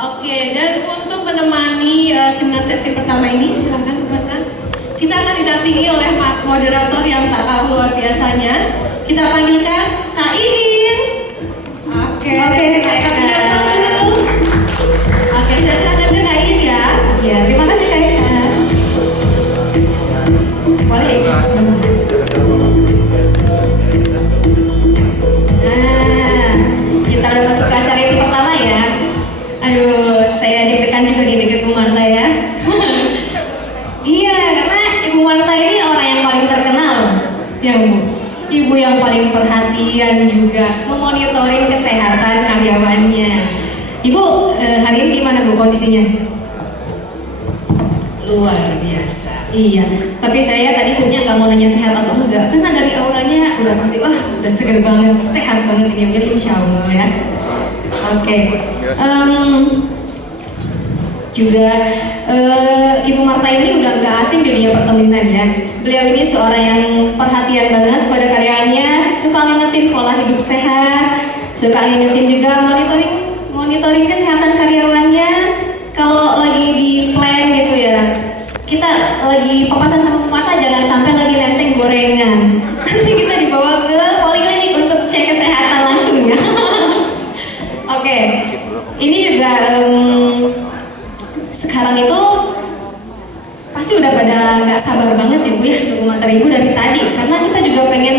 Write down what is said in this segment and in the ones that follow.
Oke, dan untuk menemani seminar sesi pertama ini, silakan Bapak. Kita akan didampingi oleh moderator yang tak kalah luar biasanya. Kita panggilkan Kak Iin. Oke, Kak Iin dulu. Oke, saya silakan ke Kak Iin ya. Ya, terima kasih Kak Iin. Boleh Ibu. Nah, kita udah masuk ke acara itu pertama ya. Aduh, saya deg-degan juga nih deket Bu Marta ya. Iya, karena Ibu Marta ini orang yang paling terkenal, ya Bu. Ibu yang paling perhatian juga memonitoring kesehatan karyawannya. Ibu, hari ini gimana Bu kondisinya? Luar biasa. Iya, tapi saya tadi sebenarnya nggak mau nanya sehat atau enggak, karena dari auranya udah pasti, wah udah seger banget, sehat banget ini ya, insya Allah ya. Oke, juga Ibu Marta ini udah nggak asing di dunia perteminan ya. Beliau ini seorang yang perhatian banget pada karyawannya, suka ngingetin pola hidup sehat, suka ngingetin juga monitoring kesehatan karyawannya. Kalau lagi di plan gitu ya, kita lagi papasan sama Bu Marta jangan sampai lagi nenteng gorengan. Nanti kita dibawa ke poliklinik untuk cek kesehatan langsung ya. Oke, ini juga sekarang itu pasti udah pada nggak sabar banget ya Bu ya nunggu materi Ibu dari tadi, karena kita juga pengen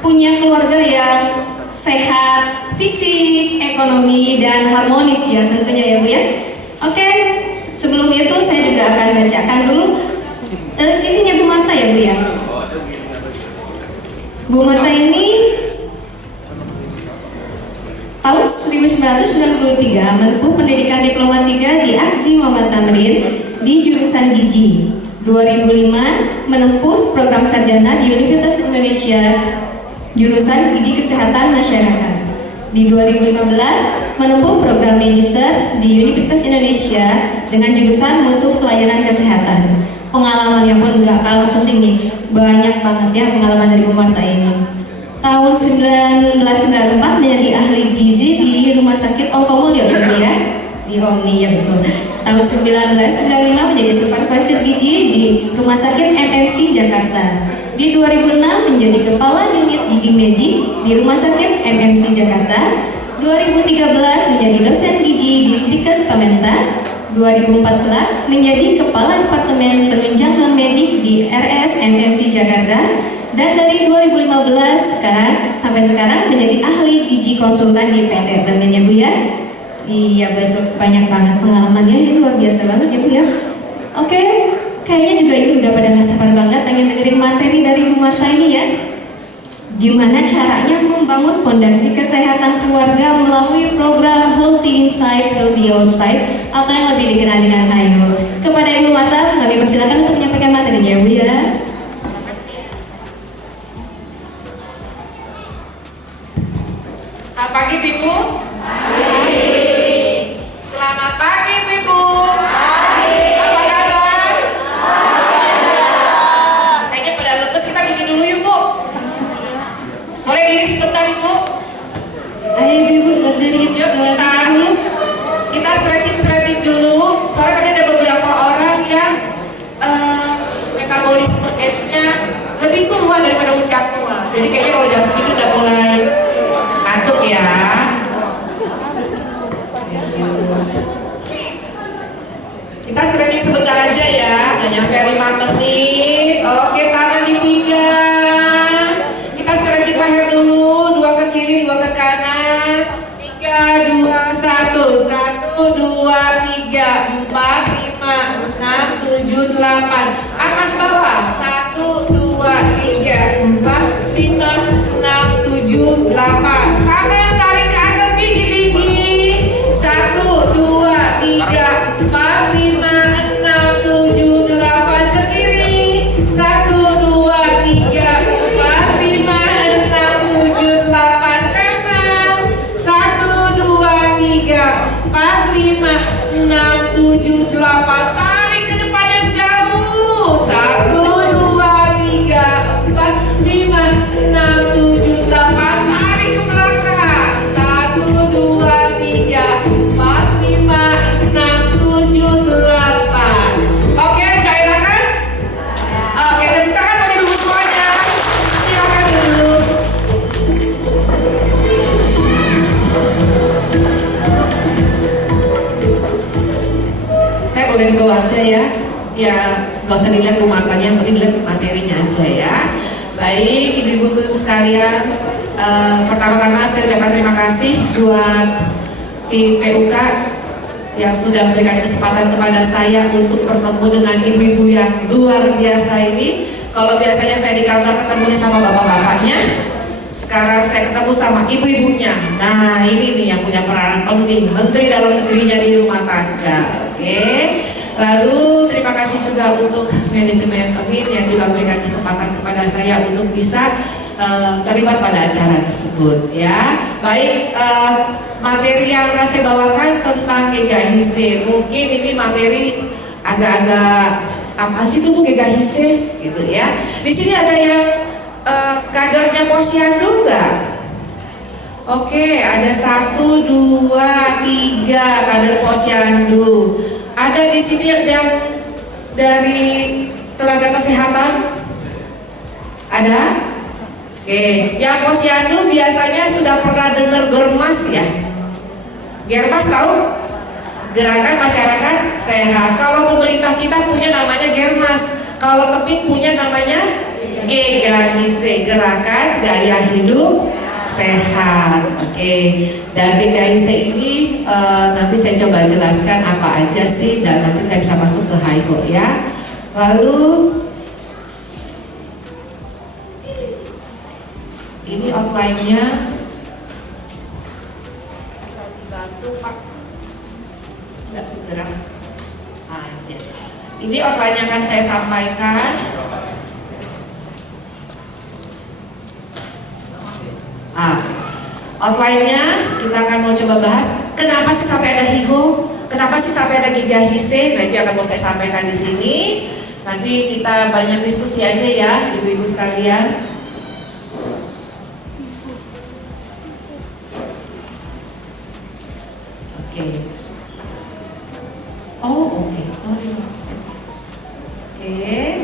punya keluarga yang sehat, fisik, ekonomi, dan harmonis ya tentunya ya Bu ya. Oke, sebelum itu saya juga akan bacakan dulu sininya Bu Marta ya Bu ya. Bu Marta ini tahun 1993 menempuh pendidikan diploma 3 di Akji Muhammad Tamrin di jurusan Gizi. 2005 menempuh program sarjana di Universitas Indonesia jurusan Gizi Kesehatan Masyarakat. Di 2015 menempuh program magister di Universitas Indonesia dengan jurusan Mutu Pelayanan Kesehatan. Pengalamannya pun nggak kalah penting nih, banyak banget ya pengalaman dari Bu Marta ini. Tahun 1994 menjadi ahli gizi di Rumah Sakit Ongkomulyo ya, di Omni ya betul. Tahun 1995 menjadi supervisor gizi di Rumah Sakit MMC Jakarta. Di 2006 menjadi kepala unit gizi medik di Rumah Sakit MMC Jakarta. 2013 menjadi dosen gizi di Stikes Kementas. 2014 menjadi kepala departemen penunjang non medik di RS MMC Jakarta. Dan dari 2015 sampai sekarang menjadi ahli gizi konsultan di PT Temen ya Bu ya. Iya betul, banyak banget pengalamannya, ini luar biasa banget ya Bu ya. Oke, kayaknya juga ini udah pada nggak sabar banget pengen dengerin materi dari Bu Marta ini ya. Gimana caranya membangun fondasi kesehatan keluarga melalui program Healthy Inside, Healthy Outside, atau yang lebih dikenal dengan HAYO. Kepada Ibu Marta, kami persilakan untuk menyampaikan materinya ya Bu ya. Selamat pagi Ibu. Selamat pagi Ibu. Apa kabar? Kayaknya pada lemes, kita bikin dulu yuk Bu. Boleh diri sebentar Ibu? Ayo Ibu berdiri. Yuk kita stretching dulu. Soalnya tadi ada beberapa orang yang metabolisme age-nya lebih tua daripada usia tua. Jadi kayaknya kalau jam segini udah mulai ngantuk ya. Kita stretching sebentar aja ya, nggak nyampe 5 menit. Oke, tangan dipinggang. Kita stretching leher dulu, 2 ke kiri, 2 ke kanan. 3, 2, 1, 1, 2, 3, 4, 5, 6, 7, 8. Atas bawah, 1, 2, 3, 4, 5, 6, 7, 8. Tangan tarik ke atas tinggi-tinggi. 1, 2, 3, 4, 5, 6, 7, 8. Ke kiri. 1, 2, 3, 4, 5, 6, 7, 8. Kanan. 1, 2, 3, 4, 5, 6, 7, 8. Tarik ke depan yang jauh. 1, 2, 3, 4, 5, 6, 7, 8. Tarik ke belakang. 1, 2, 3, 4, 5, boleh di bawah aja ya. Ya, nggak usah dilihat Bu Martanya, yang penting dilihat materinya aja ya. Baik, ibu-ibu sekalian, pertama-tama saya ucapkan terima kasih buat tim PUK yang sudah memberikan kesempatan kepada saya untuk bertemu dengan ibu-ibu yang luar biasa ini. Kalau biasanya saya di kantor ketemunya sama bapak-bapaknya, sekarang saya ketemu sama ibu-ibunya. Nah, ini nih yang punya peran penting, menteri dalam negerinya di rumah tangga. Oke. Lalu terima kasih juga untuk manajemen TEMIN yang juga memberikan kesempatan kepada saya untuk bisa terlibat pada acara tersebut ya. Baik, materi yang akan saya bawakan tentang GKHISE. Mungkin ini materi agak-agak apa sih itu Bu GKHISE gitu ya. Di sini ada yang kadernya Posyandu enggak? Oke, ada 1, 2, 3 kader Posyandu. Ada di sini yang dari tenaga kesehatan? Ada? Oke, yang Posyandu biasanya sudah pernah dengar Germas ya? Germas tahu? Gerakan Masyarakat Sehat. Kalau pemerintah kita punya namanya Germas, kalau TEMIN punya namanya GKHISE, Gerakan Gaya Hidup Sehat. Oke, dan GKHISE ini nanti saya coba jelaskan apa aja sih, dan nanti kita bisa masuk ke HIHO ya. Lalu ini outline-nya, asal dibantu Pak, nggak bergerak. Ya. Ini outline yang akan saya sampaikan. Outline-nya kita akan mau coba bahas kenapa sih sampai ada HIHO, kenapa sih sampai ada GKHISE. Nah, itu akan mau saya sampaikan di sini. Nanti kita banyak diskusi aja ya, ibu-ibu sekalian.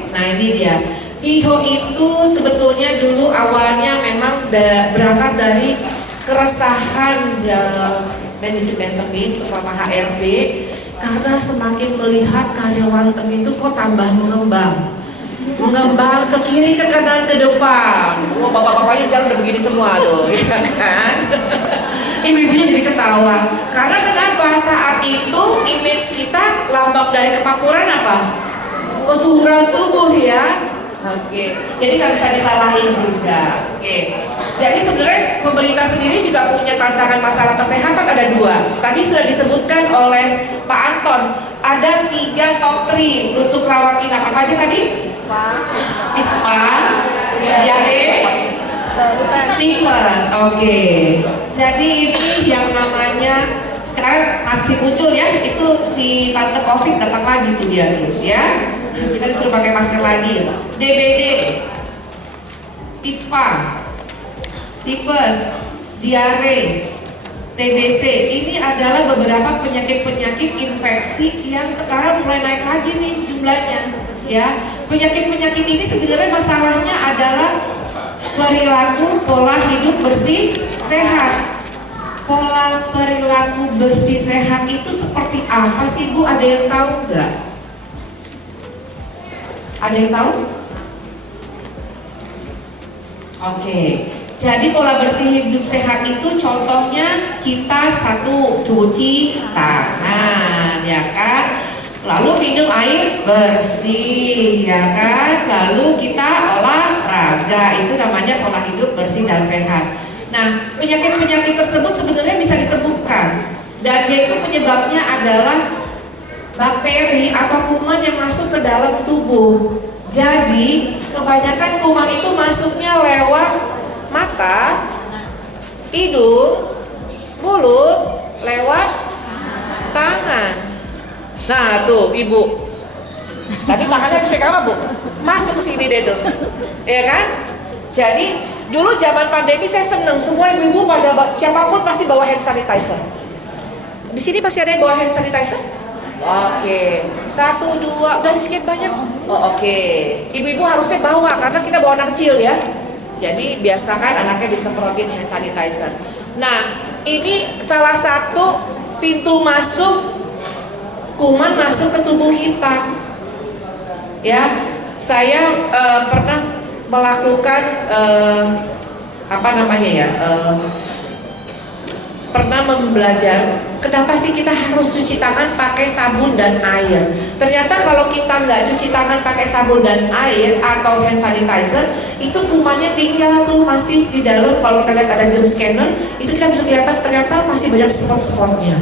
Nah ini dia. HIHO itu sebetulnya dulu awalnya memang berangkat dari keresahan manajemen TEMIN, terutama HRD, karena semakin melihat karyawan TEMIN itu kok tambah mengembang ke kiri, ke kanan, ke depan. Wah, bapak-bapaknya jalan udah begini semua tuh, ya kan? Ibu-ibunya jadi ketawa. Karena kenapa? Saat itu image kita, lambang dari kemakmuran apa? Kesuburan tubuh ya. Oke, jadi nggak bisa disalahin juga. Oke, jadi sebenarnya pemerintah sendiri juga punya tantangan masalah kesehatan, ada 2. Tadi sudah disebutkan oleh Pak Anton, ada 3 top 3 untuk rawat inap. Apa aja tadi? ISPA, diare, tipes. Oke, jadi ini yang namanya sekarang masih muncul ya, itu si tante COVID datang lagi tuh dia tuh ya. Kita disuruh pakai masker lagi. DBD, ISPA, tipes, diare, TBC. Ini adalah beberapa penyakit-penyakit infeksi yang sekarang mulai naik lagi nih jumlahnya. Ya, penyakit-penyakit ini sebenarnya masalahnya adalah perilaku pola hidup bersih sehat. Pola perilaku bersih sehat itu seperti apa sih Bu? Ada yang tahu nggak? Ada yang tahu? Oke, jadi pola bersih hidup sehat itu contohnya kita 1, cuci tangan, ya kan? Lalu minum air bersih, ya kan? Lalu kita olahraga, itu namanya pola hidup bersih dan sehat. Nah, penyakit-penyakit tersebut sebenarnya bisa disembuhkan, dan yaitu penyebabnya adalah bakteri atau kuman yang masuk ke dalam tubuh. Jadi kebanyakan kuman itu masuknya lewat mata, hidung, mulut, lewat tangan. Nah tuh ibu, tadi tangannya pegang apa Bu? Masuk ke sini deh tuh, ya kan? Jadi dulu zaman pandemi saya seneng, semua ibu-ibu pada siapapun pasti bawa hand sanitizer. Di sini pasti ada yang bawa hand sanitizer? Oke, 1, 2, udah di skip banyak. Oh, oke. Ibu-ibu harusnya bawa karena kita bawa anak kecil ya. Jadi biasakan anaknya disemprotin hand sanitizer. Nah, ini salah satu pintu masuk kuman masuk ke tubuh kita. Ya, saya pernah melakukan pernah belajar kenapa sih kita harus cuci tangan pakai sabun dan air. Ternyata kalau kita nggak cuci tangan pakai sabun dan air atau hand sanitizer, itu kumannya tinggal tuh masih di dalam. Kalau kita lihat ada germ scanner, itu kita bisa kelihatan ternyata masih banyak spot-spotnya.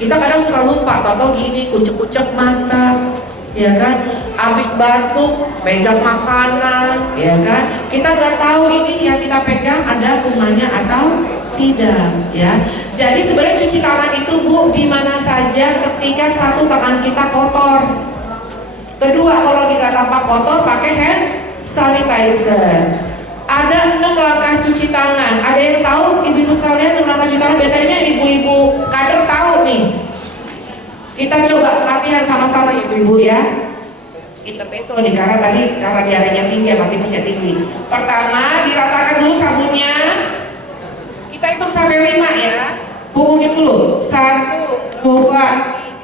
Kita kadang suka lupa, atau gini, kucek-kucek mata, ya kan? Habis batuk, pegang makanan, ya kan? Kita nggak tahu ini yang kita pegang ada kumannya atau tidak, ya. Jadi sebenarnya cuci tangan itu Bu di mana saja ketika satu tangan kita kotor. Kedua, kalau kita tampak kotor pakai hand sanitizer. Ada 6 langkah cuci tangan. Ada yang tahu ibu-ibu sekalian 6 langkah cuci tangan? Biasanya ibu-ibu kader tahu nih. Kita coba latihan sama-sama ibu-ibu ya. Intermezzo nih karena diarenya tinggi, aktivitasnya tinggi. Pertama, diratakan dulu sabunnya. Kita hitung sampai 5 ya. Pupuknya dulu. 1, 2,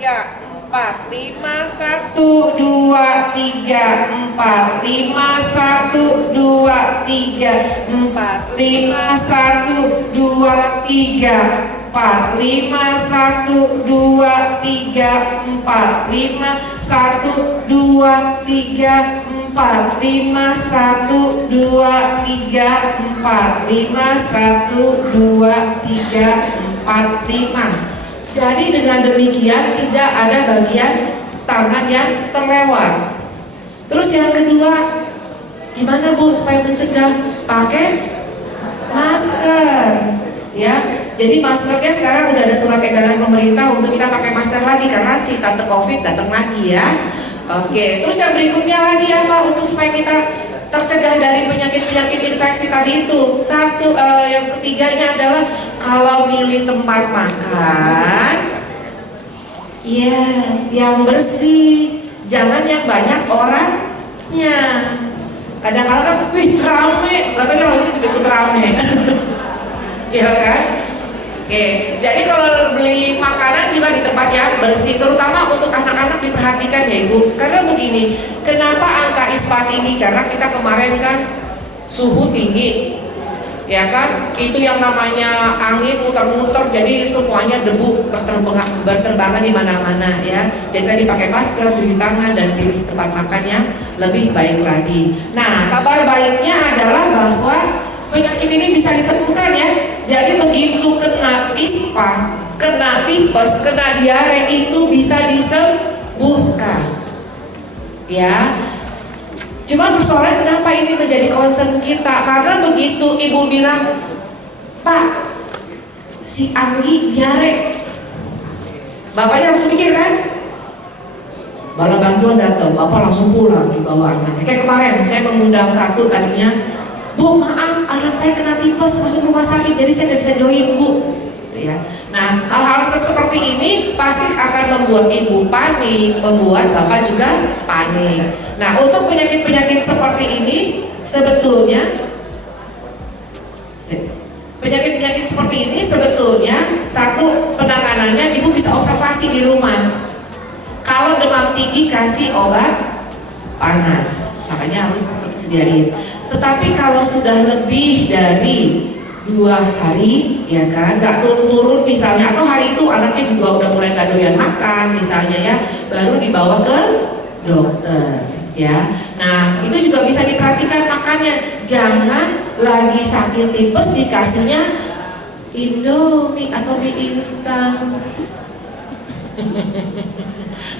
3, 4, 5, 1, 2, 3, 4, 5, 1, 2, 3, 4, 5, 1, 2, 3, 4, 5, 1, 2, 3, 4, 5, 1, 2, 3, 4, 5, 1, 2, 3, 4, 5, 1, 2, 3, 4, 5. Jadi dengan demikian tidak ada bagian tangan yang terlewat. Terus yang kedua, gimana Bu supaya mencegah? Pakai masker, ya. Jadi maskernya sekarang udah ada surat edaran pemerintah untuk kita pakai masker lagi karena si tante COVID datang lagi ya. Oke, terus yang berikutnya lagi apa untuk supaya kita tercegah dari penyakit-penyakit infeksi tadi itu. Yang ketiganya adalah kalau milih tempat makan, ya yang bersih, jangan yang banyak orangnya. Kadang-kadang kan, wih rame, katanya orang ini sudah ikut rame, ya kan? Oke, jadi kalau beli makanan juga di tempat yang bersih, terutama untuk anak-anak diperhatikan ya Ibu. Karena begini, kenapa angka ispa tinggi? Karena kita kemarin kan suhu tinggi, ya kan? Itu yang namanya angin muter-muter, jadi semuanya debu berterbangan di mana-mana ya. Jadi tadi pakai masker, cuci tangan, dan pilih tempat makan yang lebih baik lagi. Nah, kabar baiknya adalah bahwa penyakit ini bisa disembuhkan ya. Jadi begitu kena ispa, kena tipes, kena diare itu bisa disembuhkan. Ya. Cuma persoalan kenapa ini menjadi concern kita? Karena begitu ibu bilang, Pak, si Anggi diare, bapaknya langsung mikir kan? Bala bantuan datang, bapak langsung pulang dibawa anaknya. Kayak kemarin saya mengundang satu tadinya, Bu, maaf, anak saya kena tipes masuk rumah sakit, jadi saya nggak bisa join Bu. Gitu ya. Nah, hal-hal seperti ini pasti akan membuat ibu panik, membuat bapak juga panik. Nah, untuk penyakit-penyakit seperti ini sebetulnya satu penanganannya ibu bisa observasi di rumah. Kalau demam tinggi kasih obat panas, makanya harus disediain. Tetapi kalau sudah lebih dari 2 hari, ya kan, nggak turun-turun misalnya, atau hari itu anaknya juga udah mulai nggak doyan makan misalnya ya, baru dibawa ke dokter ya. Nah itu juga bisa diperhatikan makannya, jangan lagi sakit tipes dikasihnya Indomie atau mie instan.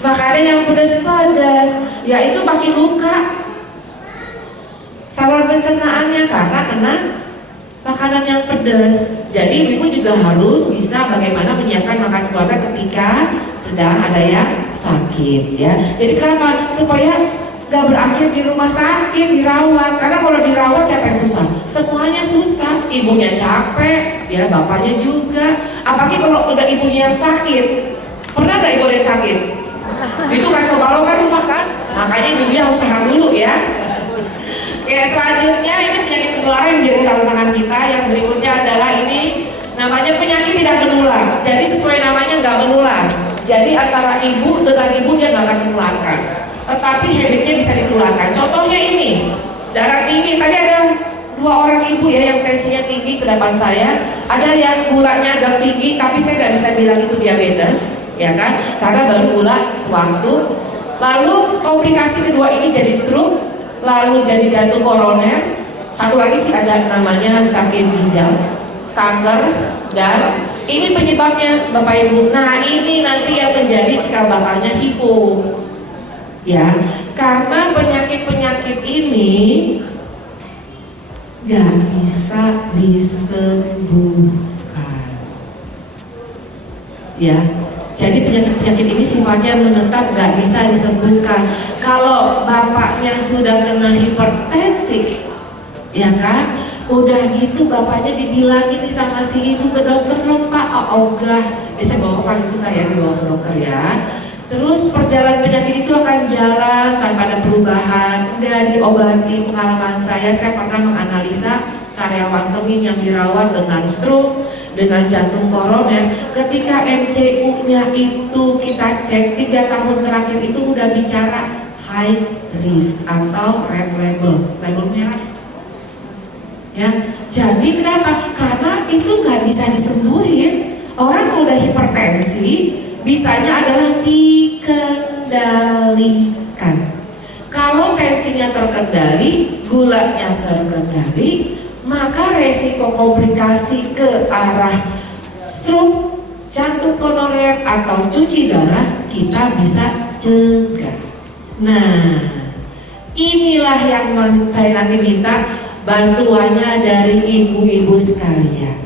Makanan yang pedas-pedas, ya itu makin luka saluran pencernaannya karena kena makanan yang pedas. Jadi ibu juga harus bisa bagaimana menyiapkan makan keluarga ketika sedang ada yang sakit ya. Jadi kenapa? Supaya gak berakhir di rumah sakit dirawat. Karena kalau dirawat siapa yang susah? Semuanya susah. Ibunya capek, ya bapaknya juga. Apalagi kalau udah ibunya yang sakit. Pernah gak ibu yang sakit? Itu kacau balau kan rumah kan? Makanya ibunya harus sehat dulu ya. Oke, selanjutnya ini penyakit penularan yang menjadi tantangan kita. Yang berikutnya adalah ini namanya penyakit tidak menular. Jadi sesuai namanya nggak menular. Jadi antara ibu dengan ibu dia nggak akan menularkan, tetapi habitnya bisa ditularkan. Contohnya ini, darah tinggi. Tadi ada 2 orang ibu ya yang tensinya tinggi ke depan saya. Ada yang gulanya agak tinggi, tapi saya nggak bisa bilang itu diabetes, ya kan? Karena baru gula sewaktu. Lalu komplikasi kedua ini jadi stroke, lalu jadi jantung koroner. Satu lagi sih ada namanya sakit ginjal, kanker, dan ini penyebabnya Bapak Ibu. Nah ini nanti yang menjadi cikal bakalnya HIPO, ya, karena penyakit-penyakit ini nggak bisa disembuhkan, ya. Jadi penyakit-penyakit ini sifatnya menetap, nggak bisa disembuhkan. Kalau bapaknya sudah kena hipertensi, ya kan, udah gitu bapaknya dibilangin nih sama si ibu ke dokter dong pak, ogah. Biasanya bawa paling susah ya dibawa ke dokter ya. Terus perjalanan penyakit itu akan jalan tanpa ada perubahan, nggak diobati. Pengalaman saya pernah menganalisa karyawan Temin yang dirawat dengan stroke, dengan jantung koroner. Ketika MCU-nya itu kita cek 3 tahun terakhir itu udah bicara high risk atau red label merah. Ya, jadi kenapa? Karena itu nggak bisa disembuhin. Orang kalau udah hipertensi, bisanya adalah dikendalikan. Kalau tensinya terkendali, gulanya terkendali, maka resiko komplikasi ke arah stroke, jantung koroner atau cuci darah kita bisa cegah. Nah, inilah yang saya nanti minta bantuannya dari ibu-ibu sekalian.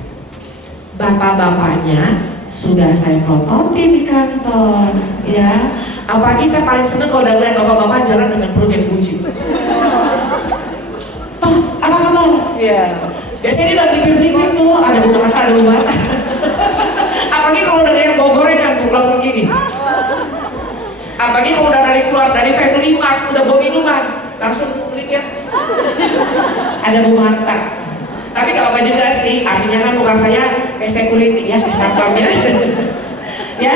Bapak-bapaknya sudah saya prototip di kantor, ya. Apalagi saya paling seneng kalau udah lihat bapak-bapak jalan dengan perut yang buncit. Pak, apa kabar? Ya. Biasanya dia udah bibir-bibir tuh, ada bunga, ada bunga. Apalagi kalau dari yang Bogor yang langsung gini. Apalagi kalau udah keluar dari Family Mart, udah bawa minuman, langsung kulitnya ada bunga harta. Tapi gak apa juga sih, artinya kan muka saya kayak security ya, kayak satpamnya. Ya,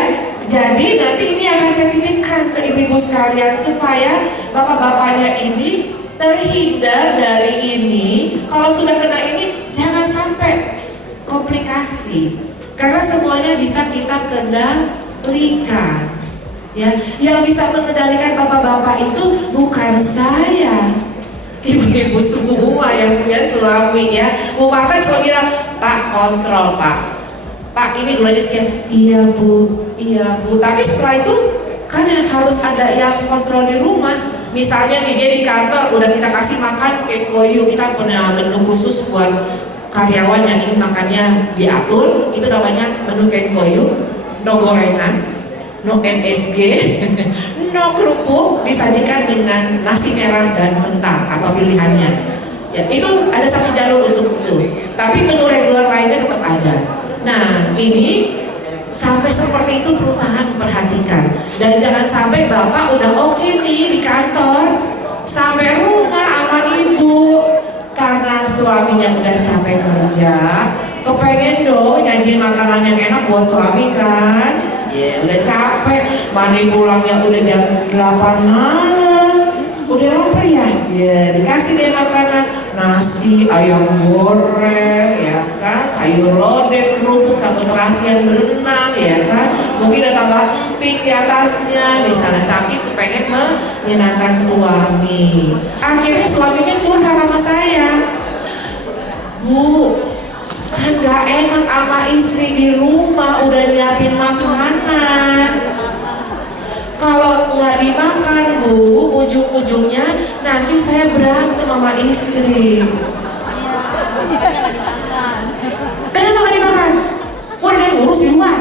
jadi nanti ini akan saya titipkan ke ibu-ibu sekalian supaya bapak-bapaknya ini terhindar dari ini. Kalau sudah kena ini jangan sampai komplikasi, karena semuanya bisa kita kendalikan. Ya, yang bisa mengendalikan bapak-bapak itu bukan saya, ibu-ibu semua yang punya suami ya. Bu Marta cuma bilang, Pak kontrol Pak ini gulanya sekian. Iya bu. Tapi setelah itu kan harus ada yang kontrol di rumah. Misalnya nih dia di kantor udah kita kasih makan kenkoyu, kita punya menu khusus buat karyawan yang ingin makannya diatur, itu namanya menu kenkoyu, no gorengan, no MSG, no kerupuk, disajikan dengan nasi merah dan mentah atau pilihannya. Ya, itu ada satu jalur untuk itu. Tapi menu reguler lainnya tetap ada. Nah, ini sampai seperti itu perusahaan perhatikan. Dan jangan sampai bapak udah oke nih di kantor, sampai rumah sama ibu karena suaminya udah capek kerja, kepengen dong nyajiin makanan yang enak buat suami kan. Ya udah capek, mandi pulangnya udah jam 8 malam, udah lapar ya, ya dikasih deh makanan, nasi, ayam goreng, ya kan, sayur lodeh, kerupuk, satu terasi yang berenang, ya kan, mungkin ada tambah emping di atasnya, misalnya sakit pengen menyenangkan suami. Akhirnya suaminya curhat sama saya, Bu, kan gak enak sama istri di rumah udah nyiapin makanan, kalau nggak dimakan Bu, ujung-ujungnya nanti saya berantem sama istri. Kenapa nggak dimakan? Udah ada yang ngurus di luar.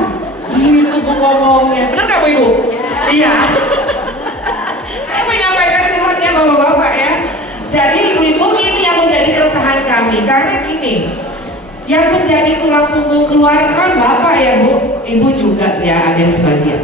Gitu Bu ngomongnya, benar nggak Bu Ibu? Iya. Saya menyampaikan curhatnya bapak-bapak ya. Jadi ibu-ibu ini yang menjadi keresahan kami, karena gini, yang menjadi tulang punggung keluarga kan bapak ya Bu, ibu juga ya, ada yang sebagian.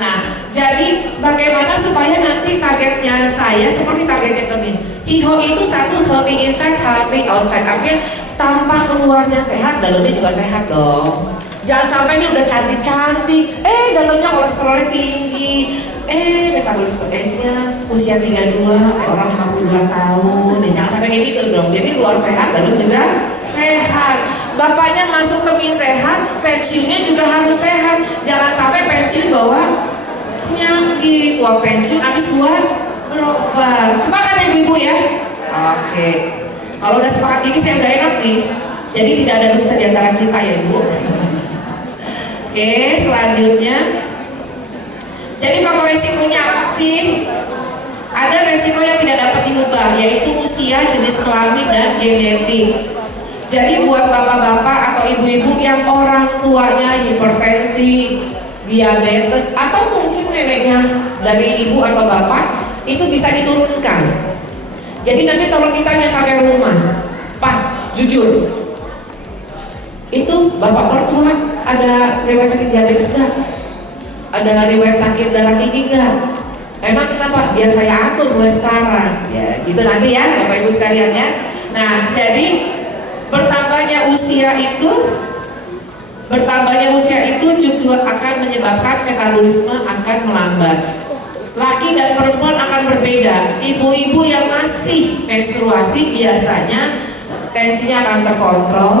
Nah, jadi bagaimana supaya nanti targetnya saya seperti targetnya kami. HIHO itu satu, healthy inside, healthy outside. Artinya tampak keluarnya sehat, dalamnya juga sehat dong. Jangan sampai ini udah cantik-cantik, dalamnya kolesterolnya tinggi, metabolisme-nya usia 32, orang 52 tahun. Jangan sampai kayak gitu dong. Jadi luar sehat, dalam juga sehat. Bapaknya masuk ke min sehat, pensiunnya juga harus sehat. Jangan sampai pensiun bawa penyakit. Wah, pensiun habis buat berobat. Sepakat ya ibu ya? Oke. Kalau udah sepakat gini saya udah enak nih. Jadi tidak ada dusta di antara kita ya ibu. Oke, selanjutnya. Jadi faktor resikonya apa sih? Ada resiko yang tidak dapat diubah, yaitu usia, jenis kelamin, dan genetik. Jadi buat bapak-bapak atau ibu-ibu yang orang tuanya hipertensi, diabetes, atau mungkin neneknya dari ibu atau bapak, itu bisa diturunkan. Jadi nanti tolong ditanya sampai rumah, Pak, jujur, itu bapak mertua ada riwayat sakit diabetes gak? Ada riwayat sakit darah tinggi gak? Emang kenapa? Biar saya atur mulai sekarang. Ya, gitu nanti ya Bapak Ibu sekalian ya. Nah, jadi bertambahnya usia itu juga akan menyebabkan metabolisme akan melambat. Laki dan perempuan akan berbeda. Ibu-ibu yang masih menstruasi biasanya tensinya akan terkontrol,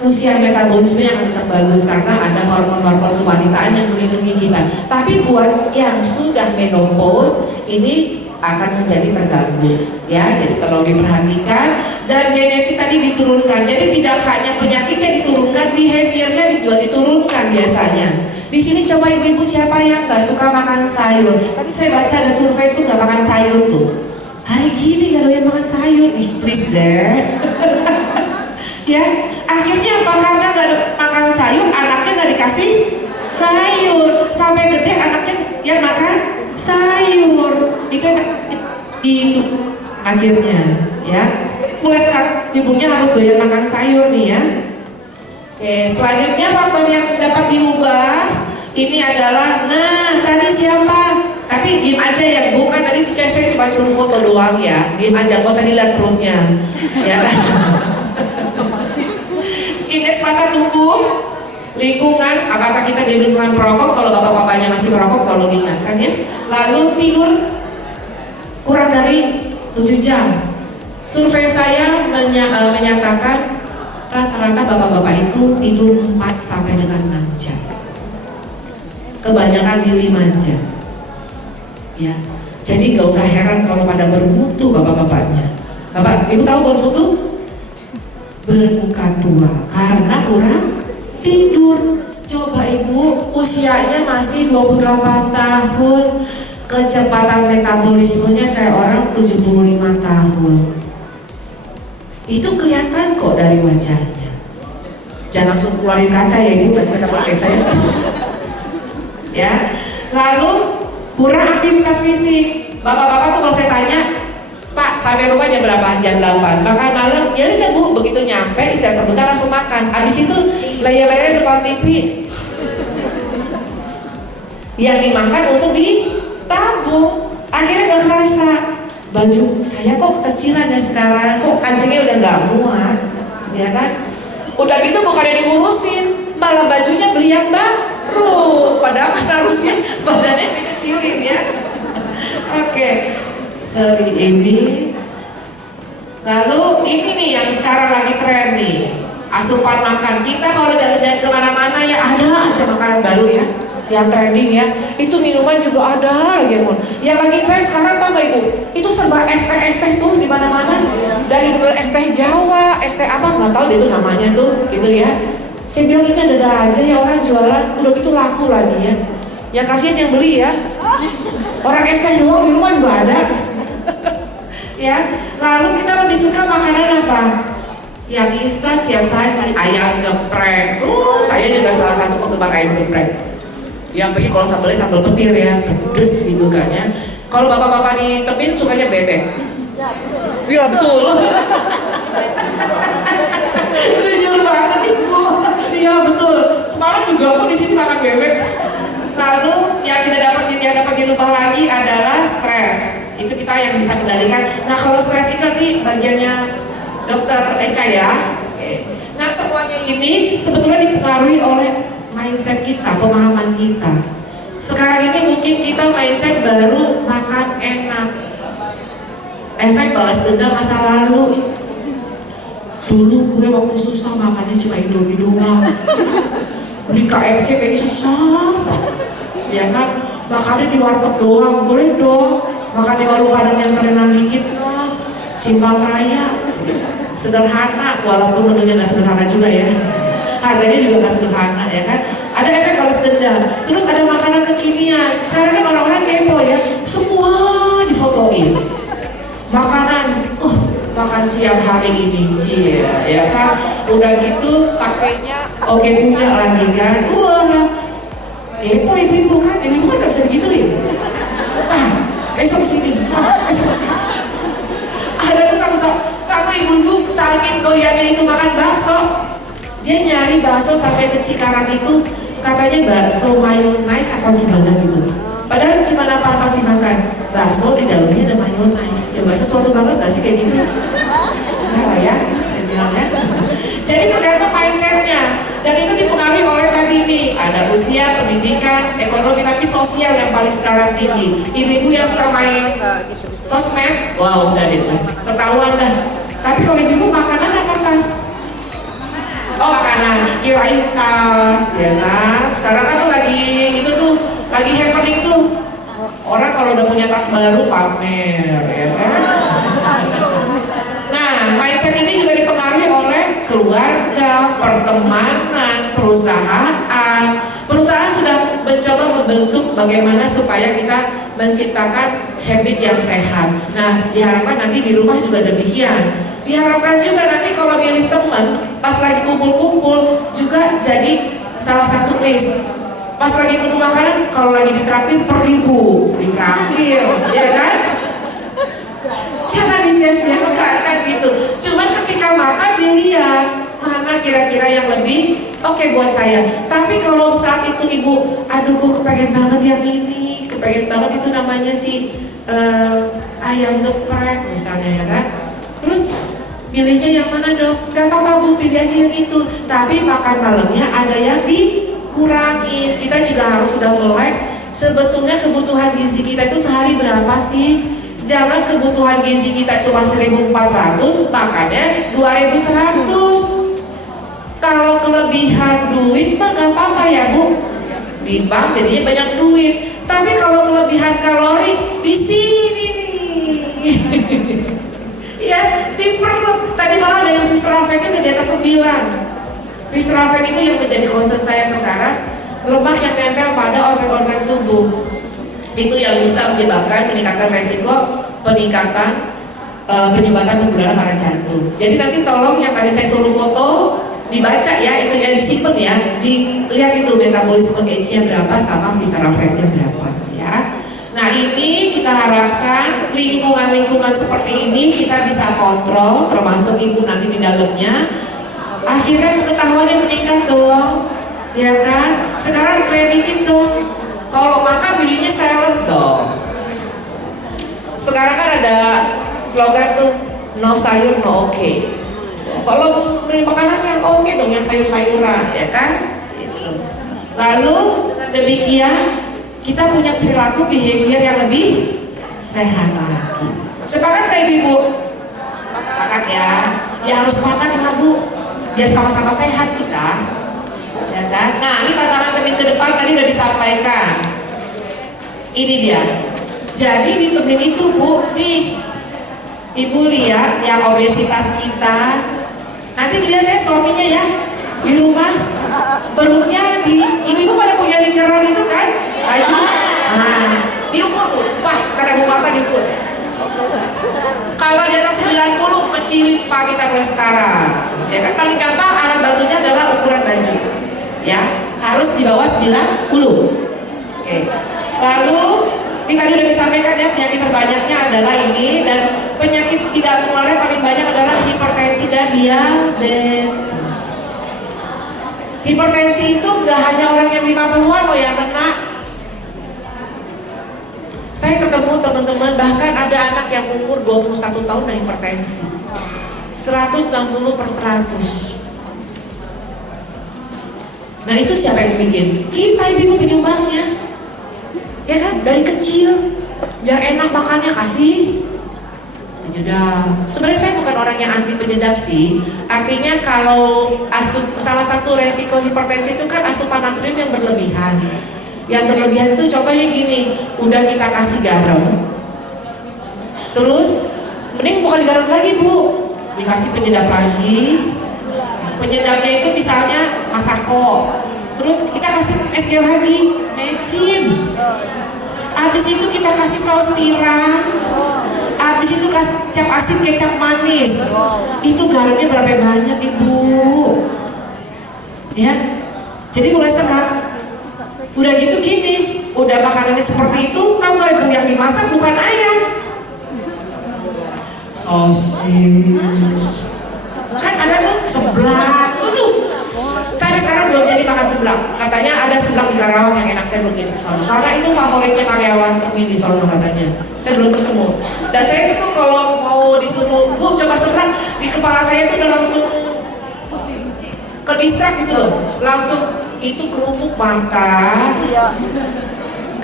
usia metabolisme yang akan bagus karena ada hormon-hormon kewanitaan yang melindungi kita. Tapi buat yang sudah menopause ini akan menjadi terganggu ya. Jadi kalau diperhatikan, dan genetik tadi diturunkan. Jadi tidak hanya penyakitnya diturunkan, behaviornya juga diturunkan biasanya. Di sini coba ibu-ibu siapa yang nggak suka makan sayur? Tadi saya baca ada survei tuh nggak makan sayur tuh. Hari gini nggak doyan makan sayur, please deh. Ya, akhirnya apa? Karena gak ada makan sayur, anaknya gak dikasih sayur. Sampai gede anaknya yang makan sayur. Itu akhirnya ya. Mulai sekarang ibunya harus doyan makan sayur nih ya. Oke, selanjutnya faktor yang dapat diubah ini adalah, nah tadi siapa? Tapi diem aja ya bu, kan tadi saya cuma suruh foto doang ya. Diem aja, gak usah dilihat perutnya ya. Indeks massa tubuh, lingkungan, apakah kita di lingkungan perokok? Kalau bapak-bapaknya masih merokok tolong ingatkan ya. Lalu tidur kurang dari 7 jam. Survei saya menyatakan rata-rata bapak-bapak itu tidur 4 sampai dengan 6 jam. Kebanyakan di 5 jam. Ya. Jadi gak usah heran kalau pada bermutu bapak-bapaknya. Bapak, ibu tahu bermutu? Bermuka tua karena kurang tidur. Coba ibu usianya masih 28 tahun, kecepatan metabolismenya kayak orang 75 tahun. Itu kelihatan kok dari wajahnya. Jangan langsung keluarin kaca ya ibu, tapi pakai saya ya. Lalu kurang aktivitas fisik. Bapak-bapak tuh kalau saya tanya, Pak, sampai rumah jam berapa? Jam 8. Makan malam, ya udah bu, begitu nyampe istirahat sebentar langsung makan. Habis itu layar-layar depan TV. Yang dimakan untuk ditabung. Akhirnya udah kerasa, baju saya kok kecilan ya sekarang, kok kancingnya udah nggak muat, ya kan? Udah gitu bukannya diurusin, malah bajunya beli yang baru. Padahal kan harusnya badannya dikecilin ya. Oke. Sorry ini. Lalu ini nih yang sekarang lagi tren nih, asupan makan. Kita kalau jalan-jalan kemana-mana ya ada aja makanan baru ya, yang trending ya. Itu minuman juga ada lagi yang lagi tren sekarang, tau gak ibu? Itu serba es-teh tuh di mana-mana. Dari dulu es teh Jawa, es teh apa nggak tahu itu namanya tuh, gitu ya. Saya bilang ini ada aja ya orang jualan, udah gitu laku lagi ya. Yang kasihan yang beli ya. Orang es teh doang di rumah juga ada. Ya, lalu kita lebih suka makanan apa? Yang instan siap saji, ayam geprek. Saya juga salah satu penggemar ayam geprek. Yang pergi kalau sambalnya sambal petir ya, pedes gitu kan ya. Kalau bapak-bapak di Tebin sukanya bebek. Iya betul. Jujur banget ibu. Iya betul. Semalam juga aku di sini makan bebek. Lalu yang dapat dirubah lagi adalah stres. Itu kita yang bisa kendalikan. Nah kalau stres itu nanti bagiannya dokter Esa ya. Oke. Nah semuanya ini sebetulnya dipengaruhi oleh mindset kita, pemahaman kita. Sekarang ini mungkin kita mindset baru makan enak, efek balas dendam masa lalu. Dulu gue waktu susah makannya cuma Indomie doang, beli KFC kayaknya susah, ya kan? Makannya di warteg doang, boleh dong makan di warung padang yang terenan dikit loh, simpel raya, sederhana, walaupun menunya nggak sederhana juga ya, harganya juga nggak sederhana ya kan. Ada efek balas dendam, terus ada makanan kekinian. Sekarang kan orang-orang kepo ya, semua difotoin makanan, makan siang hari ini, ya kan. Udah gitu kafenya oke punya lagi kan, wah kepo ibu-ibu kan gak bisa digituin. Besok sini, besok sini. Ada tuh satu ibu-ibu saking doyannya itu makan bakso, dia nyari bakso sampai ke Cikarang itu, katanya bakso mayonaise apa gimana gitu. Padahal cuma apa pas dimakan, bakso di dalamnya ada mayonaise. Coba sesuatu banget gak sih kayak gitu? Enggak lah ya, saya bilang ya. Jadi tergantung mindsetnya. Dan itu dipengaruhi oleh tadi nih, ada usia, pendidikan, ekonomi, tapi sosial yang paling sekarang tinggi. Ibu-ibu yang suka main sosmed, wow udah deh, ketahuan dah. Tapi kalau ibu-ibu makanan apa tas? Oh makanan, kirain tas, ya kan? Sekarang kan tuh lagi happening tuh. Orang kalau udah punya tas baru pamer, ya kan? Nah, mindset ini juga dipengaruhi oleh keluarga, pertemanan, perusahaan. Perusahaan sudah mencoba membentuk bagaimana supaya kita menciptakan habit yang sehat. Nah, diharapkan nanti di rumah juga demikian. Diharapkan juga nanti kalau milih teman, pas lagi kumpul-kumpul juga jadi salah satu list. Pas lagi menu makanan, kalau lagi ditraktir per ribu, ditraktir, ya kan? Jangan disia-siakan kan gitu. Cuman ketika makan dilihat mana kira-kira yang lebih oke buat saya. Tapi kalau saat itu ibu, aduh gue kepengen banget yang ini, kepengen banget itu namanya si ayam geprek misalnya ya kan. Terus pilihnya yang mana dong? Gak apa-apa bu, pilih aja yang itu. Tapi makan malamnya ada yang dikurangin. Kita juga harus sudah mulai sebetulnya kebutuhan gizi kita itu sehari berapa sih? Jangan kebutuhan gizi kita cuma 1.400, makannya 2.100. Kalau kelebihan duit mah gak apa-apa ya bu, di bank jadinya banyak duit. Tapi kalau kelebihan kalori di sini nih, ya di perut. Tadi malah ada yang Visrafek udah di atas 9. Visrafek itu yang menjadi concern saya sekarang, lemak yang nempel pada organ-organ tubuh. Itu yang bisa menyebabkan peningkatan resiko peningkatan penyumbatan pembuluh darah pada jantung. Jadi nanti tolong yang tadi saya suruh foto dibaca ya, itu ya disimpan ya, dilihat itu metabolisme age-nya berapa sama visceral fat-nya berapa ya. Nah ini kita harapkan lingkungan-lingkungan seperti ini kita bisa kontrol, termasuk ibu nanti di dalamnya. Akhirnya pengetahuannya meningkat dong, ya kan? Sekarang trending itu kalau makan pilihnya salad dong. Sekarang kan ada slogan tuh, no sayur no oke. Kalau beli makanan yang oke dong, yang sayur-sayuran, ya kan? Gitu. Lalu demikian kita punya perilaku behavior yang lebih sehat lagi. Sepakat nggak ibu? Sepakat ya. Ya harus sepakat lah bu, biar sama-sama sehat kita. Ya kan? Nah ini tantangan temin ke depan tadi udah disampaikan. Ini dia. Jadi di temin itu bu, nih ibu lihat yang obesitas kita. Nanti dilihat ya suaminya ya di rumah, perutnya ibu pada punya lingkaran itu kan, baju. Nah diukur tuh, wah kata Bu Marta diukur. Kalau di atas 90 kecil pak kita mulai sekarang. Ya kan paling gampang alat bantunya adalah ukuran baju. Ya, harus di bawah 90. Oke. Lalu ini tadi udah disampaikan ya, penyakit terbanyaknya adalah ini, dan penyakit tidak menular paling banyak adalah hipertensi dan diabetes. Hipertensi itu gak hanya orang yang 50-an loh yang kena. Saya ketemu teman-teman, bahkan ada anak yang umur 21 tahun dan hipertensi 160/100. Nah itu siapa yang bikin? Kita ibu penyumbangnya. Ya kan, dari kecil biar enak makannya kasih penyedap. Sebenarnya saya bukan orang yang anti penyedap sih. Artinya kalau salah satu resiko hipertensi itu kan asupan natrium yang berlebihan. Yang berlebihan itu contohnya gini, udah kita kasih garam, terus mending bukan garam lagi bu, dikasih penyedap lagi. Penyedapnya itu misalnya masako, terus kita kasih es lagi, mecin. Habis itu kita kasih saus tiram. Habis itu kecap asin, kecap manis. Itu garamnya berapa banyak ibu? Ya, jadi mulai sekarang udah gitu gini, udah makanannya seperti itu, tahu nggak ibu yang dimasak bukan ayam, sosis. Kan ada tuh seblak, tuh. Saya sekarang belum jadi makan seblak. Katanya ada seblak di Karawang yang enak, saya belum jadi kesana. Karena itu favoritnya karyawan kami di sono katanya. Saya belum ketemu. Dan saya itu kalau mau disuruh, bu coba seblak, di kepala saya itu udah langsung ke distrak gitu loh. Langsung itu kerupuk Marta.